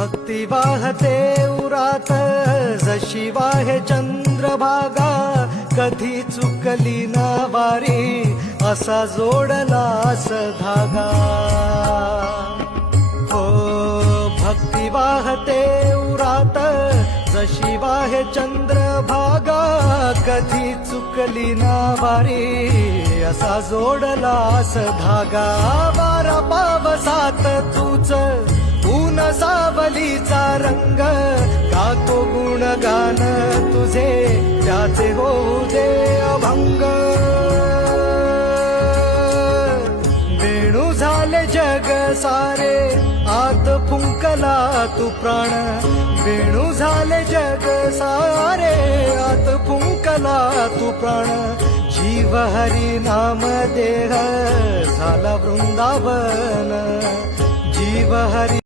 भक्ती वाहते उरात जशी वाहे चंद्रभागा, कधी चुकली ना वारी असा जोडलास धागा. हो भक्ती वाहते उरात जशी वाहे चंद्रभागा, कधी चुकली ना वारी असा जोडलास धागा. वारा पावसात तूच ऊन सावलीचा रंग, गातो गुणगान तुझे त्याचे होऊ दे अभंग. वेणू झाले जग सारे आत फुंकला तू प्राण, वेणू झाले जग सारे आत फुंकला तू प्राण. जीव हरी नाम देह झाला वृंदावन, जीव हरी